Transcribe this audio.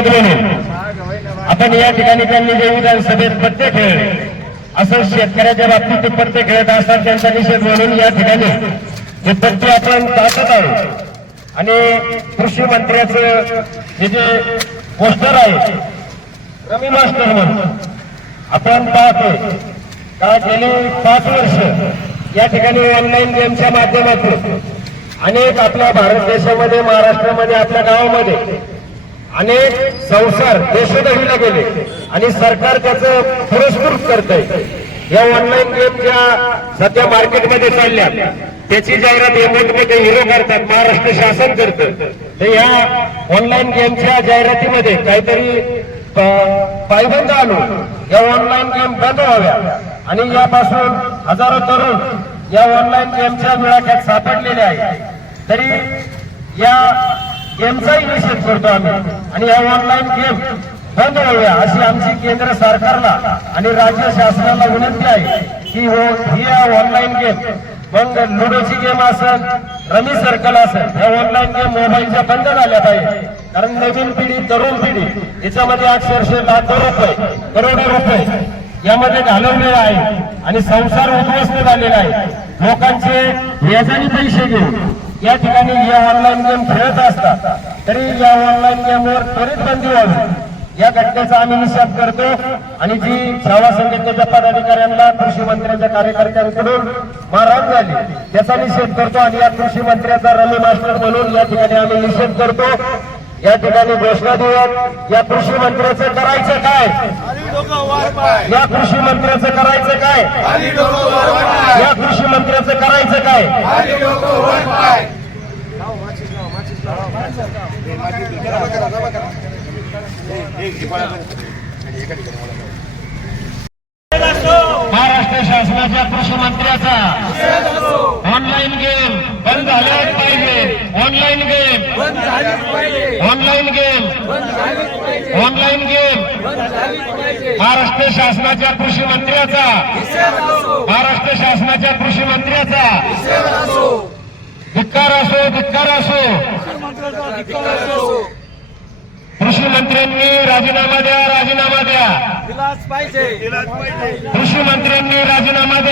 निषेध म्हणून आपण या ठिकाणी त्यांनी जे विधानसभेत पत्ते खेळले असं शेतकऱ्याच्या बाबतीत ते पत्ते खेळत असतात त्यांचा निषेध म्हणून या ठिकाणी हे पत्ते आपण टाकत आहोत। आणि कृषी मंत्र्याचं हे जे पोस्टर आहे रमी मास्टर म्हणून आपण पाहतोय का गेली 5 वर्ष या ठिकाणी ऑनलाईन गेमच्या माध्यमातून अनेक आपल्या भारत देशामध्ये महाराष्ट्रामध्ये आपल्या गावामध्ये अनेक संसार देशोधडीला गेले आणि सरकार त्याचं पुरस्कृत करतंय। या ऑनलाईन गेमच्या सध्या मार्केटमध्ये चालल्या त्याची जाहिरात हे मोठमोठे हिरो करतात, महाराष्ट्र शासन करतं। तर या ऑनलाईन गेमच्या जाहिरातीमध्ये काहीतरी पायबंद आणून या ऑनलाईन गेम बंद व्हाव्या आणि यापासून हजारो तरुण या ऑनलाईन गेमच्या विळख्यात सापडलेले आहेत। तरी या गेमचाही निषेध करतो आम्ही आणि या ऑनलाईन गेम बंद व्हाव्या अशी आमची केंद्र सरकारला आणि राज्य शासनाला विनंती आहे की ही ऑनलाईन गेम मग लुडोची गेम असेल रमी सर्कल असेल या ऑनलाईन गेम मोबाईलच्या बंद झाल्या पाहिजे। कारण नवीन पिढी तरुण पिढी याच्यामध्ये अक्षरशः लाखो रुपये करोडो रुपये यामध्ये घालवलेला आहे आणि संसार उद्ध्वस्त झालेला आहे। लोकांचे व्याजाने पैसे घेऊन या ठिकाणी या ऑनलाईन गेम खेळत असतात। तरी या ऑनलाईन गेमवर त्वरित बंदी व्हावी या घटनेचा आम्ही निषेध करतो आणि जी सेवा संघटनेच्या पदाधिकाऱ्यांना कृषी मंत्र्यांच्या कार्यकर्त्यांकडून मारहाण झाली त्याचा निषेध करतो आणि या कृषी मंत्र्याचा रमी मास्टर म्हणून या ठिकाणी आम्ही निषेध करतो। या ठिकाणी घोषणा देऊयात या कृषी मंत्र्याचं करायचं काय, या कृषी मंत्र्याचं करायचं काय, या कृषी मंत्र्याचं करायचं काय। महाराष्ट्र शासनाच्या कृषी मंत्र्याचा ऑनलाईन गेम बंद झाल्याच पाहिजे। Online game, online game, online game Maharashtra शासनाच्या कृषी मंत्र्याचा, महाराष्ट्र शासनाच्या कृषी मंत्र्याचा धिक्कार असो, धिक्कार असो। कृषी मंत्र्यांनी राजीनामा द्या, राजीनामा द्या, कृषी मंत्र्यांनी राजीनामा द्या।